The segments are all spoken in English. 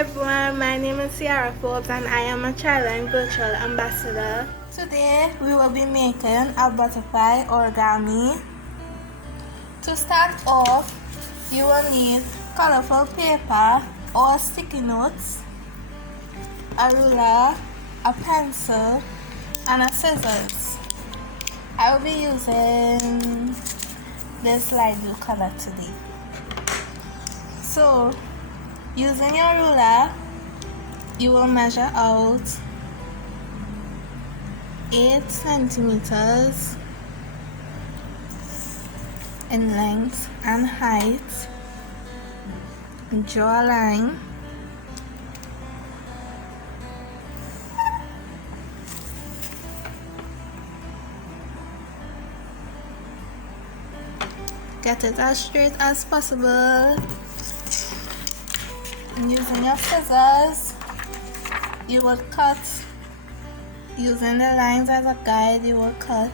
everyone, my name is Ciara Forbes and I am a ChildLine Virtual Ambassador. Today we will be making a butterfly origami. To start off, you will need colorful paper or sticky notes, a ruler, a pencil, and a scissors. I will be using this light blue color today. So, using your ruler, you will measure out 8 centimeters in length and height. Draw a line. Get it as straight as possible. And using your scissors, you will cut. Using the lines as a guide, you will cut.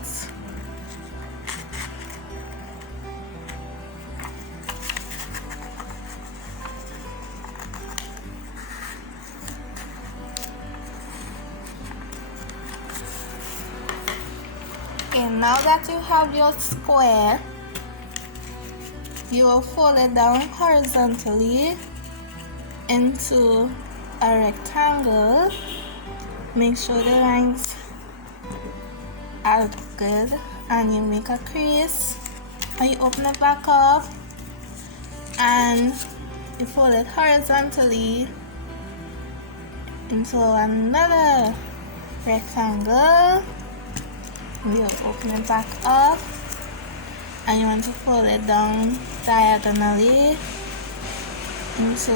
Okay, now that you have your square, you will fold it down horizontally into a rectangle. Make sure the lines are good, and you make a crease, and you open it back up and you fold it horizontally into another rectangle. You open it back up and you want to fold it down diagonally into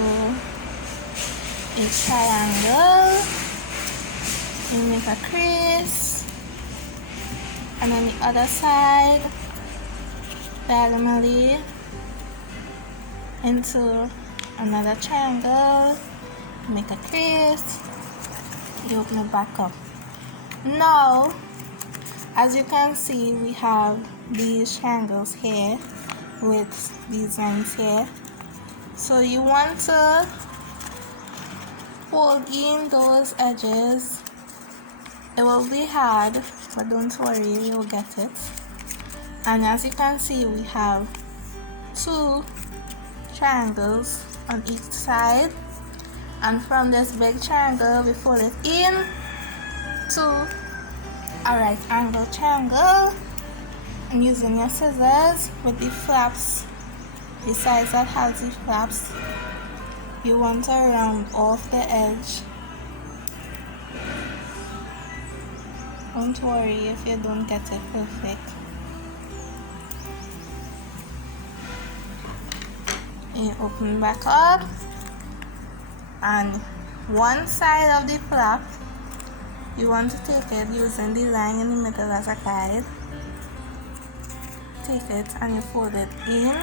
a triangle. You make a crease, and on the other side diagonally into another triangle. Make a crease, you open it back up. Now, as you can see, we have these triangles here with these lines here. So you want to fold in those edges. It will be hard, but don't worry, you'll get it. And as you can see, we have 2 triangles on each side. And from this big triangle, we fold it in to a right angle triangle, and using your scissors with the flaps, the sides that has the flaps, you want to round off the edge. Don't worry if you don't get it perfect. You open back up, and one side of the flap, you want to take it using the line in the middle as a guide. Take it and you fold it in,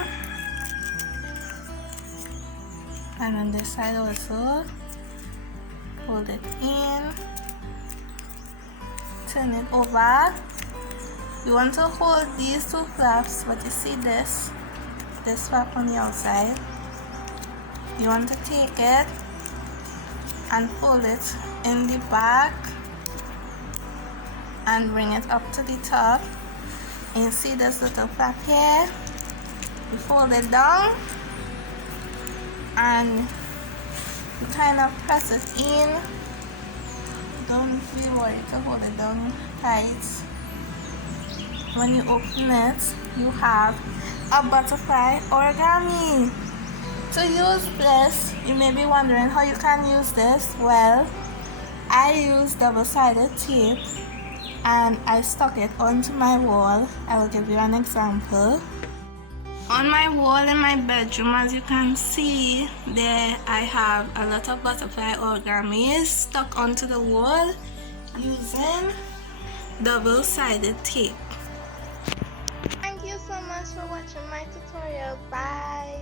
and on this side also, fold it in, turn it over. You want to hold these 2 flaps, but you see this flap on the outside. You want to take it and fold it in the back and bring it up to the top. And you see this little flap here. You fold it down and you kind of press it in. Don't be worried to hold it down tight. When you open it, you have a butterfly origami. To use this, you may be wondering how you can use this. Well, I use double-sided tape and I stuck it onto my wall. I will give you an example. On my wall in my bedroom, as you can see there, I have a lot of butterfly origamis stuck onto the wall using double-sided tape. Thank you so much for watching my tutorial. Bye.